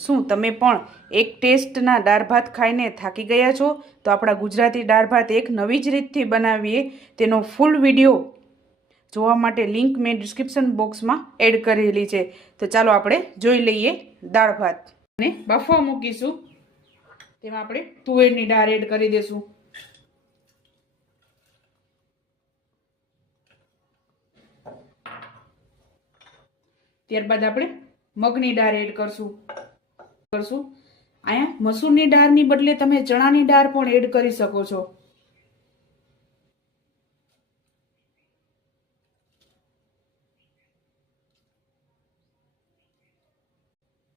શું તમે પણ એક ટેસ્ટના દાળ ભાત ખાઈને થાકી ગયા છો? તો આપણા ગુજરાતી દાળ ભાત એક નવી જ રીતથી બનાવીએ તેનો ફૂલ વિડીયો જોવા માટે લિંક મેં ડિસ્ક્રિપ્શન બોક્સમાં એડ કરેલી છે. તો ચાલો આપણે જોઈ લઈએ દાળ ભાત. અને બફવા મૂકીશું. તેમાં આપણે તુવેરની દાળ એડ કરી દઈશું. ત્યારબાદ આપણે મગની દાળ એડ કરશું. અહીંયા મસૂરની દાળની બદલે તમે ચણાની દાળ પણ એડ કરી શકો છો.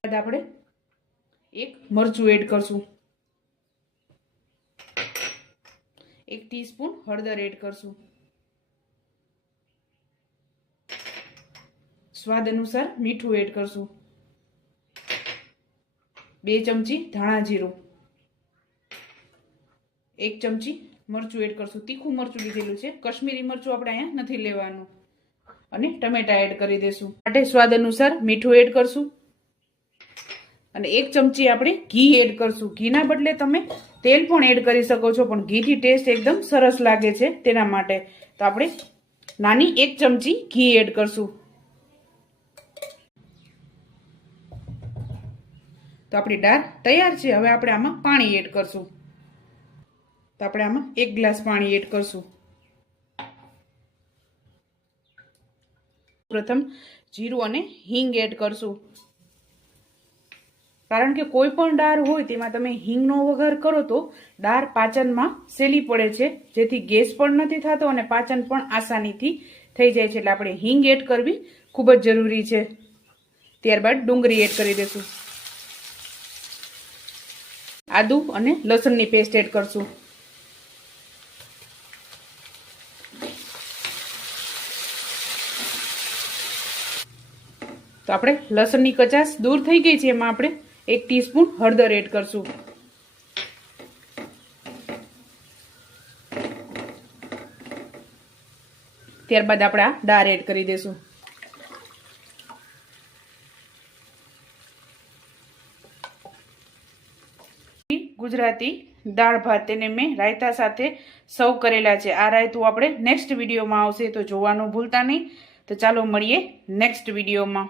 આપણે એક મરચું એડ કરશું. 1 ટીસ્પૂન હળદર એડ કરશું. સ્વાદ અનુસાર મીઠું એડ કરશું. 2 ચમચી ધાણા જીરું. 1 ચમચી મરચું એડ કરશું. તીખું મરચું લીધેલું છે, કશ્મીરી મરચું આપણે અહીંયા નથી લેવાનું. અને ટમેટા એડ કરી દેશું. માટે સ્વાદ અનુસાર મીઠું એડ કરશું. અને 1 ચમચી આપણે ઘી એડ કરશું. ઘીના બદલે તમે તેલ પણ એડ કરી શકો છો, પણ ઘીથી ટેસ્ટ એકદમ સરસ લાગે છે તેના માટે. તો આપણે નાની 1 ચમચી ઘી એડ કરશું. તો આપણી દાળ તૈયાર છે. હવે આપણે આમાં પાણી એડ કરશું. તો આપણે આમાં 1 ગ્લાસ પાણી એડ કરશું. પ્રથમ જીરું અને હિંગ એડ કરશું. કારણ કે કોઈ પણ દાળ હોય તેમાં તમે હિંગનો વઘાર કરો તો દાળ પાચનમાં સહેલી પડે છે, જેથી ગેસ પણ નથી થતો અને પાચન પણ આસાનીથી થઈ જાય છે. એટલે આપણે હિંગ એડ કરવી ખૂબ જ જરૂરી છે. ત્યારબાદ ડુંગળી એડ કરી દઈશું. આદુ અને લસણની પેસ્ટ એડ કરશું. તો આપણે લસણની કચાશ દૂર થઈ ગઈ છે. એમાં આપણે 1 ટીસ્પૂન હળદર એડ કરશું. ત્યારબાદ આપણે આ દાળ એડ કરી દઈશું. ગુજરાતી દાળ ભાત તેને મેં રાયતા સાથે સર્વ કરેલા છે. આ રાયતું આપણે નેક્સ્ટ વિડીયોમાં આવશે, તો જોવાનું ભૂલતા નહીં. તો ચાલો મળીએ નેક્સ્ટ વિડીયોમાં.